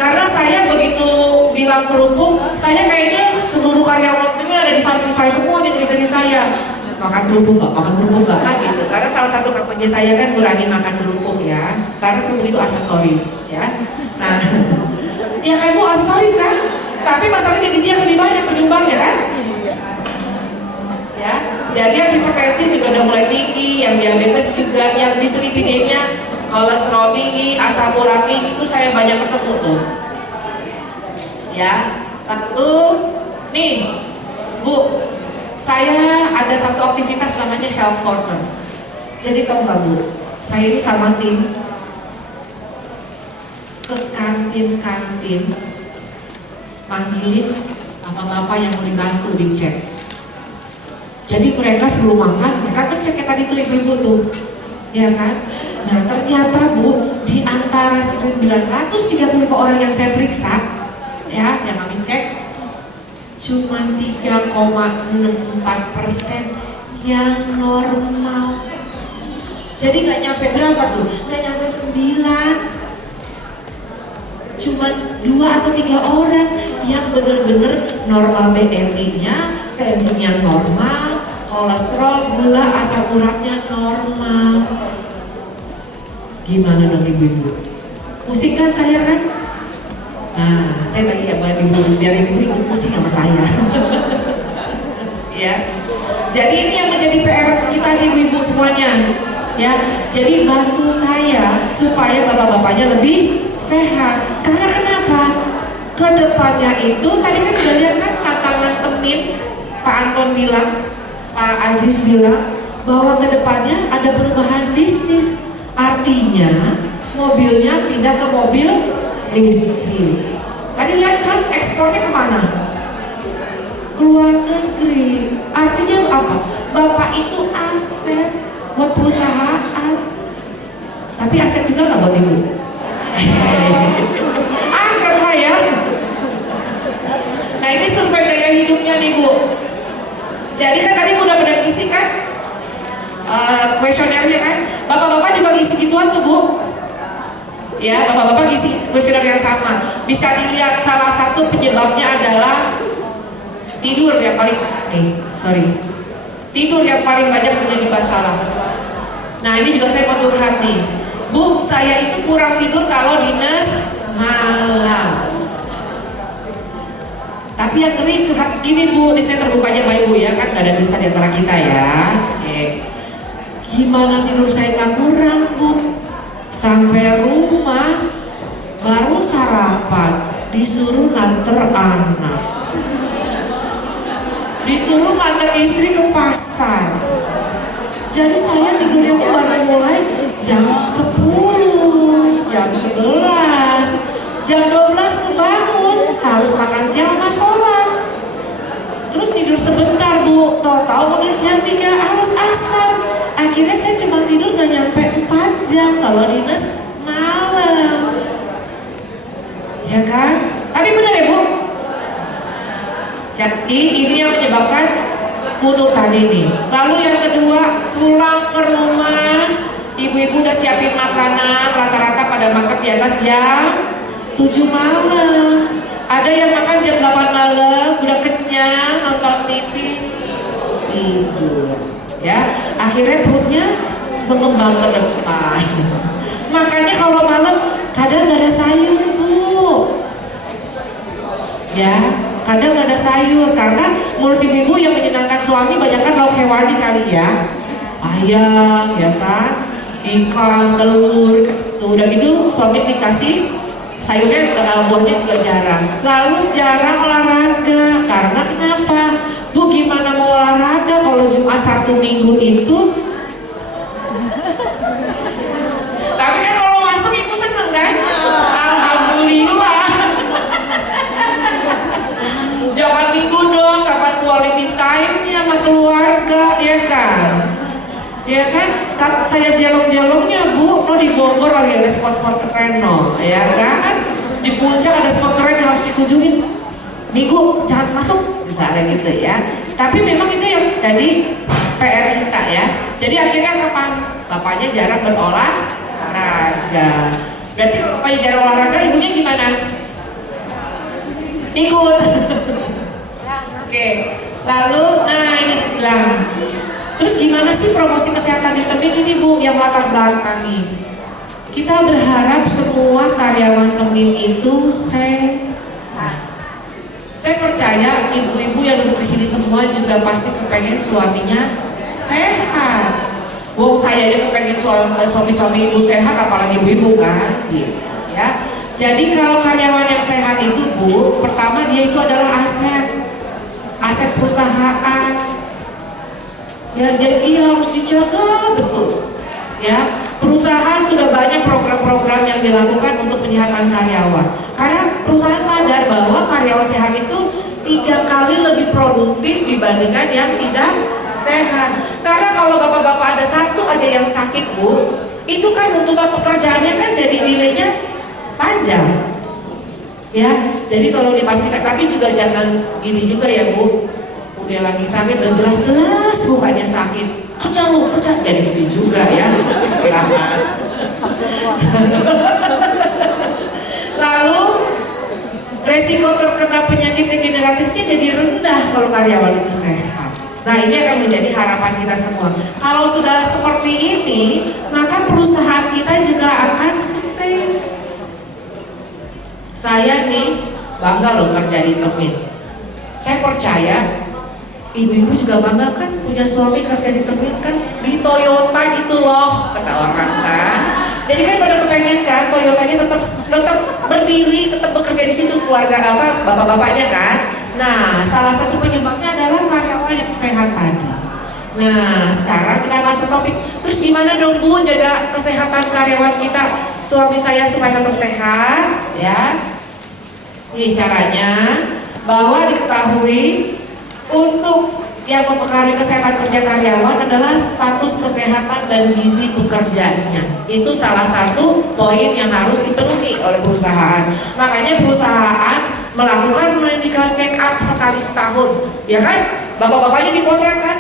Karena saya begitu bilang kerupuk, saya kayaknya seluruh karyawan itu ada di samping saya semua yang ngeliatin saya. Makan kerupuk nggak kan gitu. Karena salah satu kampanye saya kan kurangi makan kerupuk ya. Karena kerupuk itu aksesoris ya. Nah, ya kayak bu aksesoris kan. Tapi masalahnya di dia lebih banyak penyumbangnya kan. Ya, jadi yang hipertensi juga udah mulai tinggi, yang diabetes juga, yang dislipidemia, kolesterol tinggi, asam urat tinggi itu saya banyak ketemu tuh. Ya, lalu nih, bu. Saya ada satu aktivitas namanya Health Corner. Jadi tahu nggak bu, saya ini sama tim ke kantin-kantin, manggilin bapak-bapak yang mau dibantu dicek. Jadi mereka sebelum makan, mereka ngecek kayak tadi tuh ibu-ibu tuh, ya kan? Nah ternyata bu, di antara 935 orang yang saya periksa, ya, yang kami cek, cuma 3,64% yang normal. Jadi nggak nyampe berapa tuh? Nggak nyampe 9. Cuma 2 atau 3 orang yang benar-benar normal BMI-nya, tensinya normal, kolesterol, gula, asam uratnya normal. Gimana dong ibu-ibu? Pusing kan saya kan? Nah, saya bagi ya buat ibu, biar ibu ikut pusing sama saya. Ya, jadi ini yang menjadi PR kita nih ibu-ibu semuanya. Ya, jadi bantu saya supaya bapak-bapaknya lebih sehat. Karena kenapa? Kedepannya itu tadi kan udah lihat kan tantangan temin, Pak Anton bilang, Pak Aziz bilang bahwa kedepannya ada perubahan bisnis. Artinya mobilnya pindah ke mobil listrik. Tadi lihat kan ekspornya kemana? Ke luar negeri. Artinya apa? Bapak itu aset buat perusahaan. Tapi aset juga nggak buat ibu? Aset lah ya. Nah ini survei gaya hidupnya nih bu. Jadi kan tadi udah pada ngisi kan kuesionernya kan? Bapak-bapak juga ngisi gituan tuh bu. Ya, bapak-bapak ngisi kuesioner yang sama. Bisa dilihat salah satu penyebabnya adalah tidur yang paling tidur yang paling banyak menjadi masalah. Nah ini juga saya mau curhat nih, bu, saya itu kurang tidur kalau dinas malam. Tapi yang ngeri curhat gini bu, ini saya terbukanya sama ibu ya kan, gak ada dusta di antara kita ya. Gimana tidur saya nggak kurang bu? Sampai rumah baru sarapan disuruh nganter anak, disuruh nganter istri ke pasar. Jadi saya tidurnya tuh baru mulai jam 10, jam 11, jam 12 kebangun, harus makan siang sama sholat. Terus tidur sebentar bu, tahu-tahu udah jam 3 harus asar. Akhirnya saya cuma tidur gak nyampe 4 jam kalau dinas malam. Ya kan? Tapi benar ya bu? Jadi ini yang menyebabkan mutu tadi nih. Lalu yang kedua, pulang ke rumah Ibu-ibu udah siapin makanan, rata-rata pada makan di atas jam 7 malam. Ada yang makan jam 8 malam, udah kenyang, nonton TV, tidur. Ya, akhirnya perutnya mengembang ke depan. Makanya kalau malam kadang nggak ada sayur, Bu. Ya, kadang nggak ada sayur karena menurut ibu-ibu yang menyenangkan suami banyakkan lauk hewani kali ya. Ayam, ya kan, ikan, telur. Tuh udah gitu suami dikasih sayurnya, buahnya juga jarang. Lalu jarang olahraga. Karena kenapa? Bu, gimana mau olahraga kalau Jumat Sabtu Minggu itu? Tapi kan kalau masuk ibu seneng kan? Alhamdulillah. Jangan minggu dong, kapan quality time-nya sama keluarga, ya kan? Ya kan? Saya jelong-jelongnya Bu, no di Bogor lagi ada spot-spot keren no, ya kan? Di puncak ada spot keren yang harus dikunjungin. Minggu jangan masuk, misalnya gitu ya. Tapi memang itu yang jadi PR kita ya. Jadi akhirnya kapan? Bapaknya jarang berolahraga. Berarti kalau bapaknya jarang olahraga, ibunya gimana? Ikut. Oke. Lalu, nah ini saya bilang. Terus gimana sih promosi kesehatan di Temin ini Bu yang latar belakangi? Kita berharap semua karyawan Temin itu sehat. Saya percaya ibu-ibu yang duduk di sini semua juga pasti kepengen suaminya sehat. Wow, saya aja kepengen suami-suami ibu sehat, apalagi ibu-ibu kan, gitu ya. Jadi kalau karyawan yang sehat itu Bu, pertama dia itu adalah aset perusahaan. Ya, jadi harus dijaga betul. Ya, perusahaan sudah banyak program-program yang dilakukan untuk penyehatan karyawan. Karena perusahaan sadar bahwa karyawan sehat itu 3 kali lebih produktif dibandingkan yang tidak sehat. Karena kalau bapak-bapak ada satu aja yang sakit Bu, itu kan tuntutan pekerjaannya kan jadi nilainya panjang. Ya, jadi tolong dipastikan. Tapi juga jangan gini juga ya Bu. Udah lagi sakit dan jelas-jelas mukanya sakit, kerja jadi gitu juga ya, istirahat. Lalu resiko terkena penyakit degeneratifnya jadi rendah kalau karyawan itu sehat. Nah ini akan menjadi harapan kita semua. Kalau sudah seperti ini, maka perusahaan kita juga akan sustain. Saya nih bangga loh kerja di Temin. Saya percaya ibu-ibu juga bangga kan punya suami kerja di Temin kan, di Toyota gitu loh kata orang kan. Jadi kan pada kepengen kan Toyotanya tetap berdiri, tetap bekerja di situ, keluarga apa bapak-bapaknya kan. Nah salah satu penyebabnya adalah karyawan yang sehat tadi. Nah sekarang kita masuk topik, terus gimana dong Bu jaga kesehatan karyawan kita, suami saya supaya tetap sehat ya. Ini caranya bahwa diketahui untuk yang mempengaruhi kesehatan kerja karyawan adalah status kesehatan dan gizi pekerjaannya. Itu salah satu poin yang harus dipenuhi oleh perusahaan. Makanya perusahaan melakukan medical check up sekali setahun, ya kan? Bapak-bapaknya dipotret kan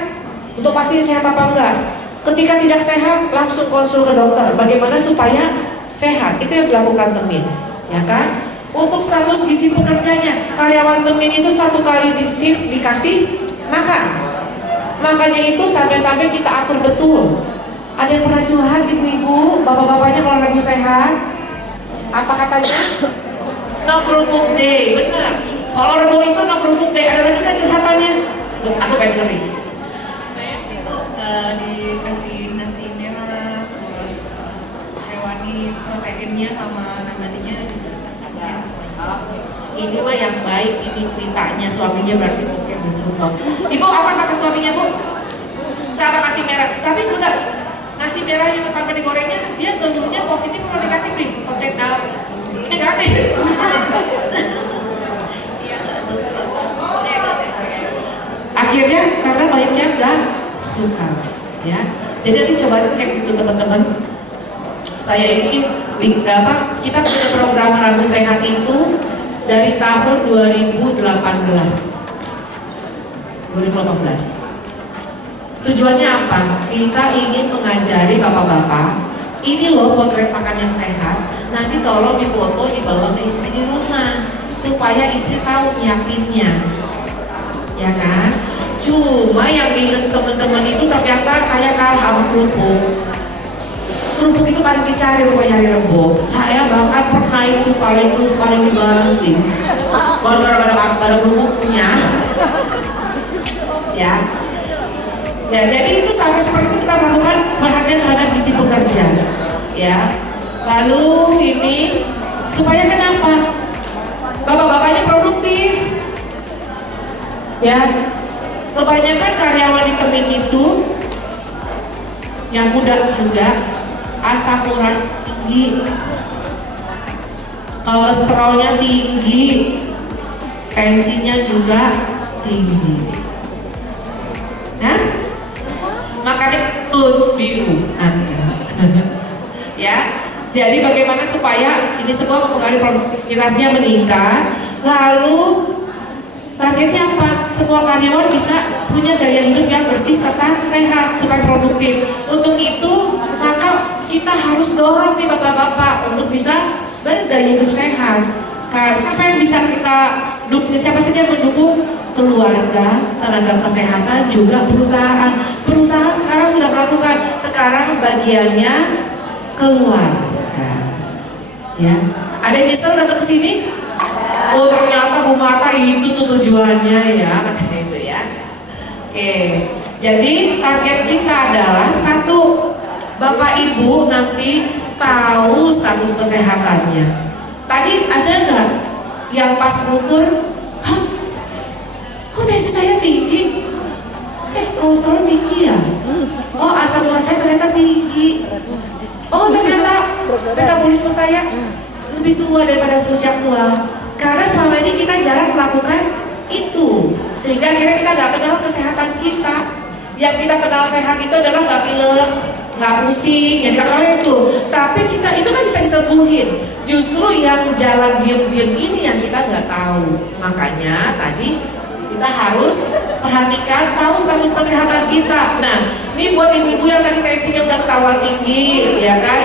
untuk pastiin sehat apa enggak. Ketika tidak sehat langsung konsul ke dokter. Bagaimana supaya sehat? Itu yang dilakukan Temin, ya kan? Untuk status gizi pekerjanya, karyawan Temin itu 1 kali di shift dikasih makan. Makannya itu sampai-sampai kita atur betul. Ada yang pernah curhat ibu-ibu, bapak-bapaknya kalau lagi sehat, apa katanya? No kerupuk deh, benar. Kalau Rebo itu no kerupuk deh. Ada lagi kan curhatannya? Tuh, aku pengen dengerin. Banyak sih Bu, dikasih nasi merah, terus hewani proteinnya sama nabatinya juga. Ini mah yang baik, ini ceritanya suaminya berarti mungkin mensupport. Ibu apa kata suaminya Bu? Sama nasi merah. Tapi sebentar, nasi merah yang tanpa digorengnya dia ngeluhnya positif atau negatif nih? Konten negatif. Iya nggak suka. Akhirnya karena banyaknya nggak suka, ya. Jadi nanti coba cek gitu teman-teman. Saya ini kita punya program Rabu Sehat itu dari tahun 2018. Tujuannya apa? Kita ingin mengajari bapak-bapak ini loh potret makan yang sehat, nanti tolong difoto dibawa ke istri di rumah supaya istri tahu nyiapinnya, ya kan? Cuma yang bikin teman-teman itu ternyata saya kalah sama kerupuk. Kerupuk itu paling dicari rupanya hari Rebo. Saya bahkan pernah itu kaleng kerupuk paling dibanting gara-gara ada kerupuknya. Ya, jadi itu sampai seperti itu kita melakukan perhatian terhadap gizi pekerja, ya. Lalu ini supaya kenapa? Bapak-bapaknya produktif, ya. Kebanyakan karyawan di Temin itu yang muda juga, asam urat tinggi, kolesterolnya tinggi, tensinya juga tinggi. Nah, makanya terus biru ya. Jadi bagaimana supaya ini semua mempengaruhi produktivitasnya meningkat. Lalu targetnya apa? Semua karyawan bisa punya gaya hidup yang bersih serta sehat supaya produktif. Untuk itu maka kita harus dorong nih bapak-bapak untuk bisa bergaya hidup sehat. Karena siapa yang bisa kita dukung? Siapa saja yang mendukung? Keluarga, tenaga kesehatan, juga perusahaan. Perusahaan sekarang sudah melakukan. Sekarang bagiannya keluarga. Ya, ada yang nyesel datang ke sini? Oh ternyata Bu Marta itu tuh tujuannya ya, katanya itu ya. Oke, jadi target kita adalah satu, Bapak Ibu nanti tahu status kesehatannya. Tadi ada nggak yang pas ngukur, hah? Kok tensi saya tinggi? Kolesterol tinggi ya? Oh asam urat saya ternyata tinggi. Oh ternyata metabolisme saya lebih tua daripada usia tua. Karena selama ini kita jarang melakukan itu, sehingga akhirnya kita nggak kenal kesehatan kita. Yang kita kenal sehat itu adalah nggak pilek, nggak pusing, yang kita kenal itu. Tapi kita itu kan bisa disembuhin. Justru yang jalan diem-diem ini yang kita nggak tahu. Makanya tadi kita harus perhatikan, tahu status kesehatan kita. Nah, ini buat ibu-ibu yang tadi tensinya udah ketahuan tinggi, ya kan?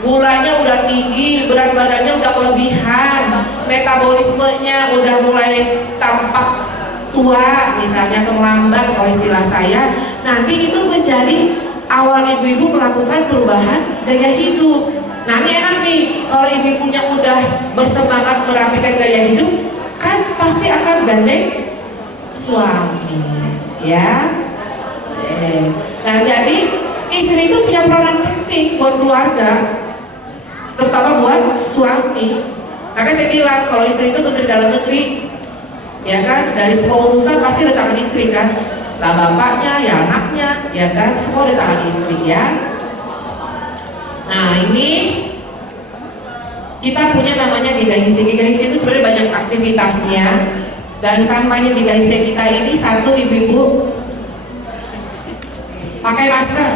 Gulanya udah tinggi, berat badannya udah kelebihan, metabolismenya udah mulai tampak tua, misalnya atau melambat kalau istilah saya. Nanti itu menjadi awal ibu-ibu melakukan perubahan gaya hidup. Nah, ini enak nih, kalau ibu-ibunya udah bersemangat merapikan gaya hidup, kan pasti akan gandeng suami, ya. Nah, jadi istri itu punya peranan penting buat keluarga, terutama buat suami. Maka saya bilang kalau istri itu menteri dalam negeri, ya kan, dari semua urusan pasti ada tangan istri kan, lah bapaknya, ya anaknya, ya kan, semua ada tangan istri ya. Nah ini kita punya namanya Gigahisi. Gigahisi itu sebenarnya banyak aktivitasnya. Dan kampanye Gigahisi kita ini, satu, ibu-ibu pakai masker,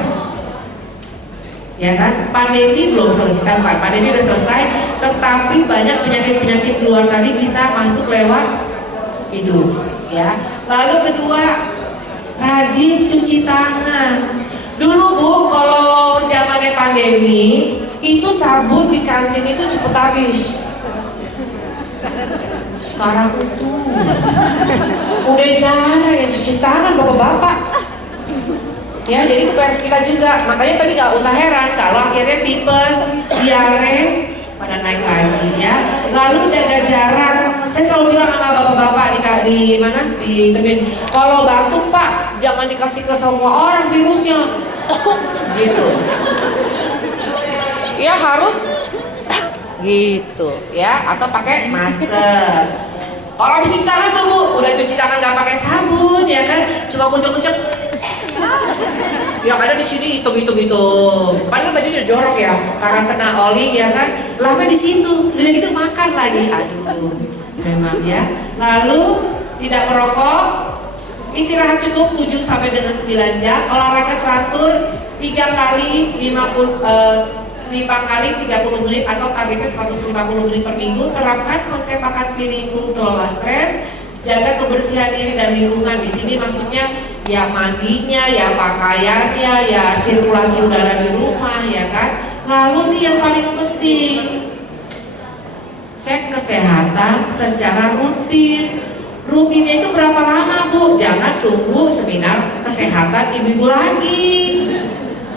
ya kan. Pandemi belum selesai, bukan, pandemi udah selesai, tetapi banyak penyakit-penyakit di luar tadi bisa masuk lewat hidung, ya. Lalu kedua, rajin cuci tangan. Dulu Bu, kalau zamannya pandemi itu sabun di kantin itu cepet habis. Sekarang tuh udah jarang yang cuci tangan bapak-bapak. Ya, jadi itu kita juga. Makanya tadi nggak usah heran kalau akhirnya tipes, diare pada naik lagi ya. Lalu jaga jarak. Saya selalu bilang sama bapak-bapak di mana di Temin, kalau batuk Pak jangan dikasih ke semua orang virusnya, gitu. Ya harus gitu ya, atau pakai masker. Kalau habis cuci tangan tuh Bu, udah cuci tangan nggak pakai sabun ya kan, cuma kucek-kucek. Yang ada di sini hitung-hitung. Padahal bajunya jorok ya, karena kena oli ya kan. Lama di situ, udah gitu makan lagi. Aduh, memang ya. Lalu tidak merokok, istirahat cukup 7 sampai dengan 9 jam, olahraga teratur 3 kali 30 menit atau targetnya 150 menit per minggu. Terapkan konsep makan piringku, kelola stres, jaga kebersihan diri dan lingkungan. Di sini maksudnya ya mandinya, ya pakaiannya, ya sirkulasi udara di rumah, ya kan. Lalu nih yang paling penting, cek kesehatan secara rutin. Rutinnya itu berapa lama Bu? Jangan tunggu seminar kesehatan ibu-ibu lagi.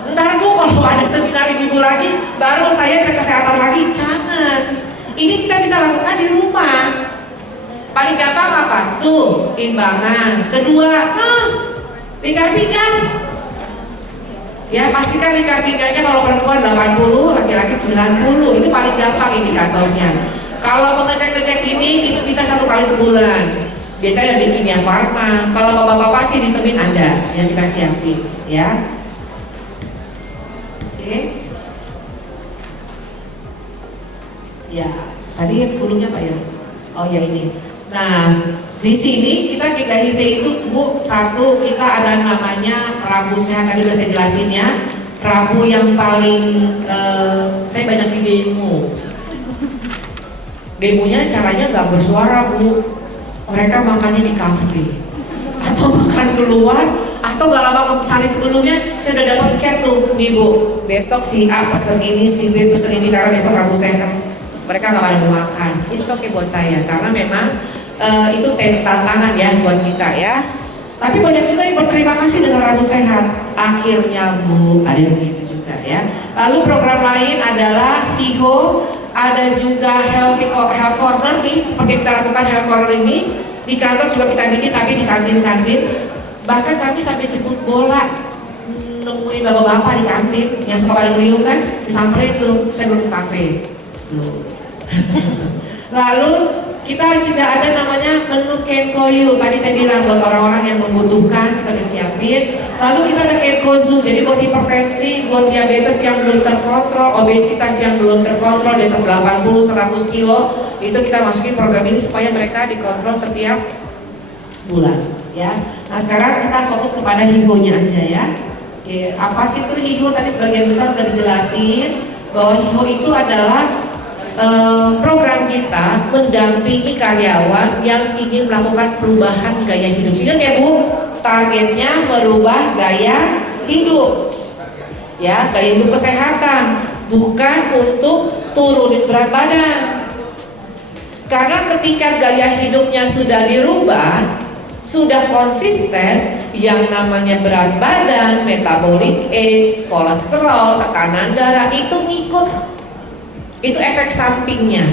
Ntar Bu kalau ada seminar ibu-ibu lagi baru saya cek kesehatan lagi. Jangan. Ini kita bisa lakukan di rumah. Paling gampang apa? Tuh, timbangan. Kedua, lingkar pinggang. Ya, pastikan lingkar pinggangnya kalau perempuan 80, laki-laki 90. Itu paling gampang indikatornya. Kalau mau ngecek-ngecek ini, itu bisa 1 kali sebulan. Biasanya di Kimia Farma. Kalau bapak-bapak sih di Temin ada yang kita siapin, ya. Oke. Ya, tadi yang sebelumnya Pak ya. Oh ya ini. Nah, di sini kita isi itu Bu, satu kita ada namanya Rabu Sehat, tadi udah saya jelasin ya. Rabu yang paling saya banyak di demo. Demonya caranya nggak bersuara Bu. Mereka makannya di kafe atau makan keluar, atau gak lama sehari sebelumnya saya udah dapat chat tuh Ibu, besok si A pesen ini, si B pesen ini karena besok Rabu Sehat. Mereka gak pada mau makan. It's okay buat saya karena memang itu tantangan ya buat kita ya. Tapi banyak juga yang berterima kasih dengan Rabu Sehat. Akhirnya Bu, ada yang begitu juga ya. Lalu program lain adalah HIHO. Ada juga health corner nih, seperti kita lakukan health corner ini di kantor juga kita bikin, tapi di kantin-kantin. Bahkan kami sampai jemput bola, nemuin bapak-bapak di kantin yang suka pada ngeliung kan, saya samperin tuh, saya belum ke kafe. Lalu kita juga ada namanya menu Kenkoyu. Tadi saya bilang buat orang-orang yang membutuhkan kita udah siapin. Lalu kita ada Kenkozu, jadi buat hipertensi, buat diabetes yang belum terkontrol, obesitas yang belum terkontrol di atas 80-100 kilo, itu kita masukin program ini supaya mereka dikontrol setiap bulan. Ya. Nah sekarang kita fokus kepada HIHO-nya aja ya. Oke, apa sih itu HIHO? Tadi sebagian besar udah dijelasin bahwa HIHO itu adalah program kita mendampingi karyawan yang ingin melakukan perubahan gaya hidup. Ingat ya Bu, targetnya merubah gaya hidup, ya gaya hidup kesehatan, bukan untuk turunin berat badan. Karena ketika gaya hidupnya sudah dirubah, sudah konsisten, yang namanya berat badan, metabolic age, kolesterol, tekanan darah itu ngikut. Itu efek sampingnya.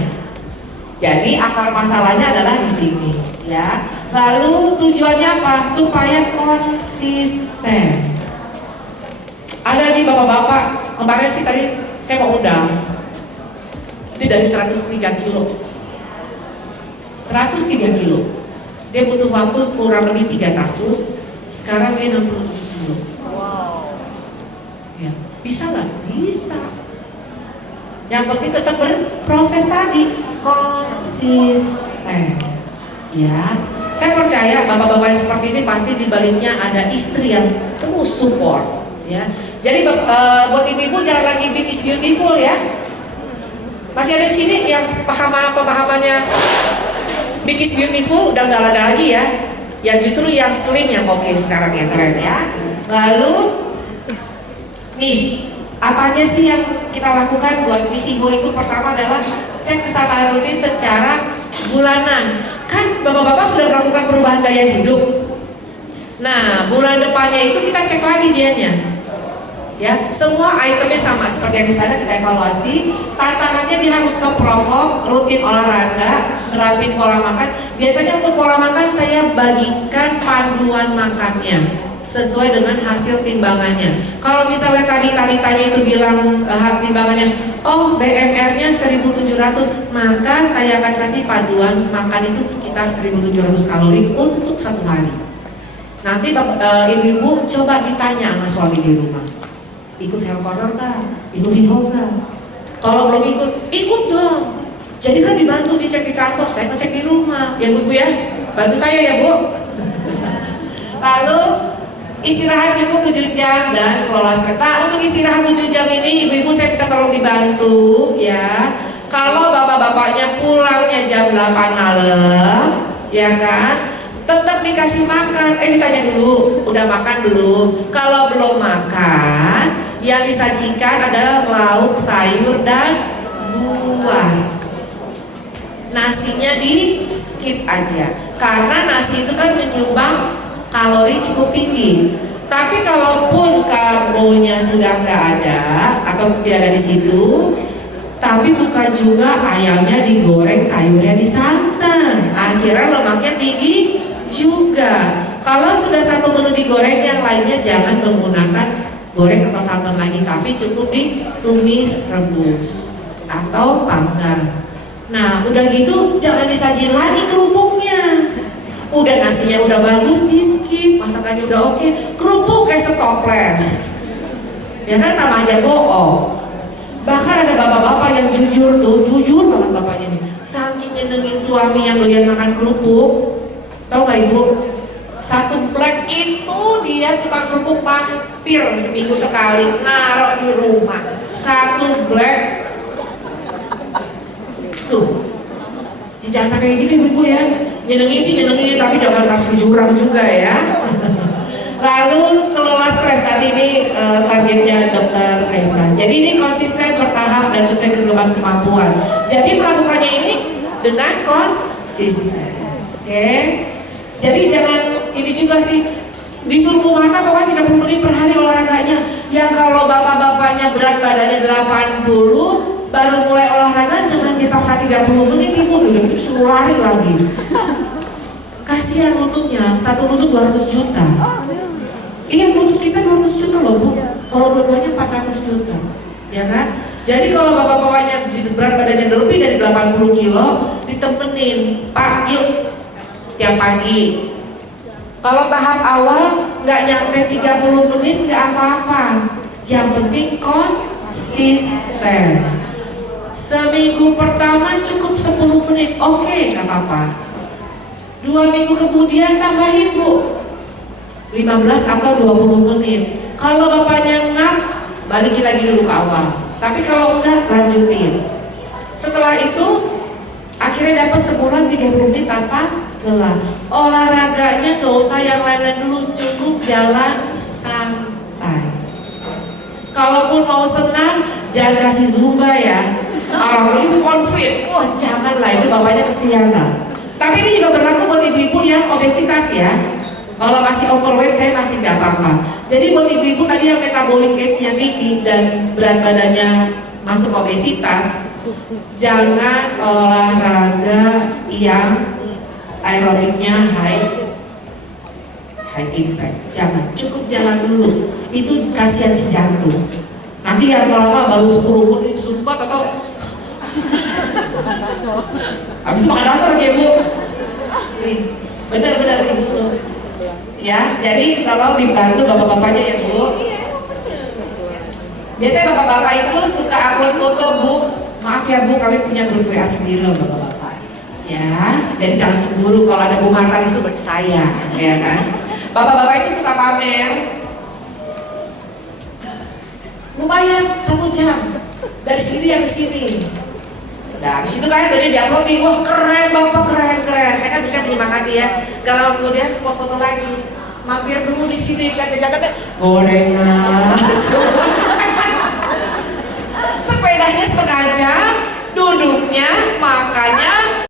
Jadi akar masalahnya adalah di sini, ya. Lalu tujuannya apa? Supaya konsisten. Ada di bapak-bapak kemarin sih tadi saya mau undang. Itu dari 103 kilo. 103 kilo. Dia butuh waktu kurang lebih 3 tahun. Sekarang dia 67 kilo. Wow. Ya, bisa nggak? Bisa. Yang penting tetap berproses tadi, konsisten. Ya, saya percaya bapak-bapak yang seperti ini pasti di baliknya ada istri yang terus support. Ya, jadi buat ibu-ibu jangan lagi big is beautiful ya. Masih ada di sini yang pemahamannya big is beautiful, udah nggak ada lagi ya. Yang justru yang slim yang oke sekarang yang keren ya. Lalu nih. Apa aja sih yang kita lakukan buat di HIHO itu? Pertama adalah cek kesehatan rutin secara bulanan. Kan bapak-bapak sudah melakukan perubahan gaya hidup. Nah, bulan depannya itu kita cek lagi dianya. Ya, semua itemnya sama seperti yang di sana kita evaluasi. Tantangannya dia harus ke perokok, rutin olahraga, nerapin pola makan. Biasanya untuk pola makan saya bagikan panduan makannya sesuai dengan hasil timbangannya. Kalau misalnya tadi tanya itu bilang timbangannya, oh BMR-nya 1700, maka saya akan kasih panduan makan itu sekitar 1700 kalori untuk 1 hari. Nanti ibu-ibu coba ditanya sama suami di rumah, ikut health corner nggak? Ikut HIHO nggak? Kalau belum ikut dong. Jadi kan dibantu dicek di kantor, saya ngecek di rumah. Ya Bu ya, bantu saya ya Bu. Lalu istirahat cukup 7 jam dan kelola stres. Nah, untuk istirahat 7 jam ini ibu-ibu saya minta tolong dibantu ya. Kalau bapak-bapaknya pulangnya jam 8 malam, ya kan, tetap dikasih makan. Ditanya dulu, udah makan belum? Kalau belum makan, Yang disajikan adalah lauk, sayur, dan buah. Nasinya di skip aja, karena nasi itu kan menyumbang kalori cukup tinggi. Tapi kalaupun karbonya sudah nggak ada atau tidak ada di situ, tapi bukan juga ayamnya digoreng, sayurnya disantan, akhirnya lemaknya tinggi juga. Kalau sudah satu menu digoreng, yang lainnya jangan menggunakan goreng atau santan lagi, tapi cukup ditumis, rebus atau panggang. Nah, udah gitu jangan disajin lagi kerupuknya. Udah nasinya udah bagus, di skip, masakannya udah oke, kerupuk kayak setoples. Ya kan sama aja bohong. Bahkan ada bapak-bapak yang jujur tuh, jujur banget bapaknya nih. Saking nyenengin suami yang doyan makan kerupuk, tahu nggak ibu? Satu black itu dia tukang kerupuk mampir seminggu sekali, naruh di rumah. Satu black tuh, ya jangan sampai gitu ibu ya. Nyenengin sih nyenengin, tapi jangan kasih jurang juga ya. Lalu kelola stres, tadi ini targetnya Dokter Aisyah. Jadi ini konsisten, bertahap, dan sesuai dengan kemampuan. Jadi melakukannya ini dengan konsisten. Oke. Jadi jangan ini juga sih disuruh makan pokoknya 30 menit per hari olahraganya. Ya kalau bapak-bapaknya berat badannya 80, baru mulai olahraga jangan dipaksa 30 menit ibu, udah gitu suruh lari lagi. Kasihan lututnya, satu lutut 200 juta. Iya, lutut kita 200 juta loh bu, kalau dua-duanya 400 juta, ya kan? Jadi kalau bapak-bapaknya berat badannya lebih dari 80 kilo, ditemenin, Pak yuk tiap pagi. Kalau tahap awal nggak nyampe 30 menit nggak apa-apa, yang penting konsisten. Seminggu pertama cukup 10 menit, oke, nggak apa-apa. 2 minggu kemudian tambahin bu, 15 atau 20 menit. Kalau bapaknya ngap, balikin lagi dulu ke awal. Tapi kalau enggak, lanjutin. Setelah itu, akhirnya dapat sebulan 30 menit tanpa lelah. Olahraganya gak usah yang lain dulu, cukup jalan santai. Kalaupun mau senang, jangan kasih zumba ya. Orang ini konfit, wah janganlah, itu bapaknya kesian lah. Tapi ini juga berlaku buat ibu-ibu yang obesitas ya. Kalau masih overweight saya masih nggak apa-apa. Jadi buat ibu-ibu tadi yang metabolic age-nya tinggi dan berat badannya masuk obesitas, jangan olahraga yang aerobiknya high impact. Jangan, cukup jalan dulu. Itu kasihan si jantung. Nanti yang lama baru 10 menit sumpah atau habis itu makan bakso lagi ibu. Benar-benar ibu tuh. Ya, jadi tolong dibantu bapak-bapaknya ya bu. Biasanya bapak-bapak itu suka upload foto bu. Maaf ya bu, kami punya grup WA sendiri loh bapak-bapak. Ya, jadi jangan cemburu kalau ada Bu Marta itu seperti saya, ya kan? Bapak-bapak itu suka pamer. Lumayan 1 jam dari sini yang ke sini. Nah, habis itu kan dari diupload nih, wah keren bapak, keren. Saya kan bisa menyemangati ya. Kalau kemudian spot foto lagi, mampir dulu di sini, lihat jajannya, gorengan. Sepedanya setengah jam, duduknya, makannya